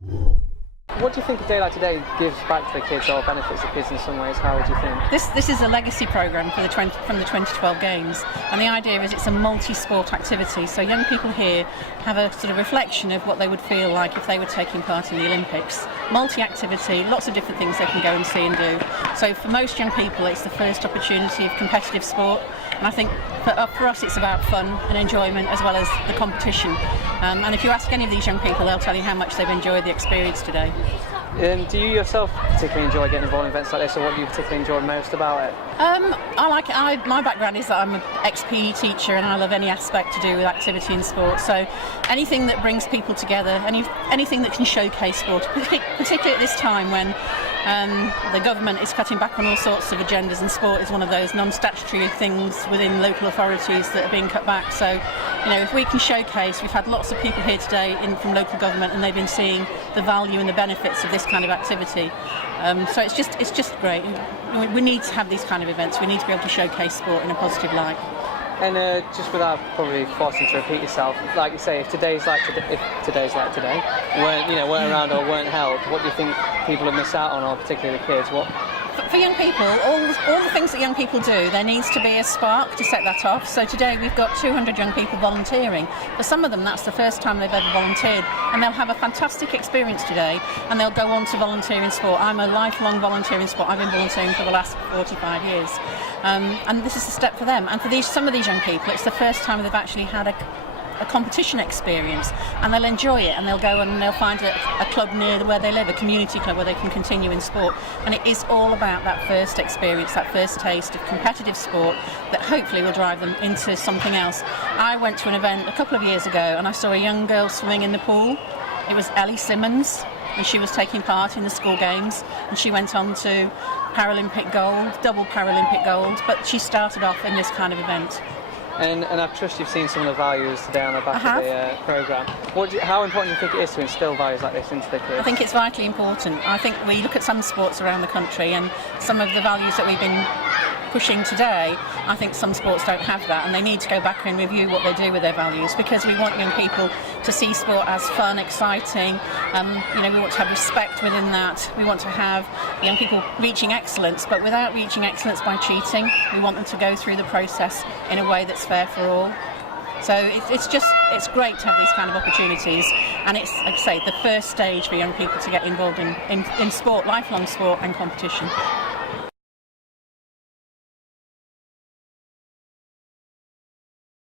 What do you think a day like today gives back to the kids or benefits the kids in some ways? How would you think? This is a legacy programme from the 2012 Games, and the idea is it's a multi-sport activity, so young people here have a sort of reflection of what they would feel like if they were taking part in the Olympics. Multi-activity, lots of different things they can go and see and do. So for most young people it's the first opportunity of competitive sport, and I think for us it's about fun and enjoyment as well as the competition. And if you ask any of these young people, they'll tell you how much they've enjoyed the experience today. Do you yourself particularly enjoy getting involved in events like this, or what do you particularly enjoy most about it? I like it. My background is that I'm an ex-PE teacher and I love any aspect to do with activity in sport. So anything that brings people together, anything that can showcase sport, particularly at this time when the government is cutting back on all sorts of agendas, and sport is one of those non-statutory things within local authorities that are being cut back. So, if we can showcase, we've had lots of people here today from local government, and they've been seeing the value and the benefits of this kind of activity. So it's just great. We need to have these kind of events. We need to be able to showcase sport in a positive light. And just without probably forcing to repeat yourself, like you say, if today's like today weren't around or weren't held, what do you think people have missed out on, or particularly the kids? For young people, all the things that young people do, there needs to be a spark to set that off. So today we've got 200 young people volunteering. For some of them, that's the first time they've ever volunteered, and they'll have a fantastic experience today, and they'll go on to volunteer in sport. I'm a lifelong volunteer in sport. I've been volunteering for the last 45 years. And this is a step for them. And for some of these young people, it's the first time they've actually had a competition experience, and they'll enjoy it, and they'll go and they'll find a club near where they live, a community club where they can continue in sport. And it is all about that first experience, that first taste of competitive sport that hopefully will drive them into something else. I went to an event a couple of years ago and I saw a young girl swimming in the pool. It was Ellie Simmons, and she was taking part in the school games, and she went on to Paralympic gold, double Paralympic gold, but she started off in this kind of event. And I trust you've seen some of the values today on the back of the programme. How important do you think it is to instill values like this into the kids? I think it's vitally important. I think we look at some sports around the country, and some of the values that we've been pushing today, I think some sports don't have that, and they need to go back and review what they do with their values, because we want young people to see sport as fun, exciting. We want to have respect within that. We want to have young people reaching excellence, but without reaching excellence by cheating. We want them to go through the process in a way that's fair for all. So it's great to have these kind of opportunities, and it's, like I say, the first stage for young people to get involved in sport, lifelong sport and competition.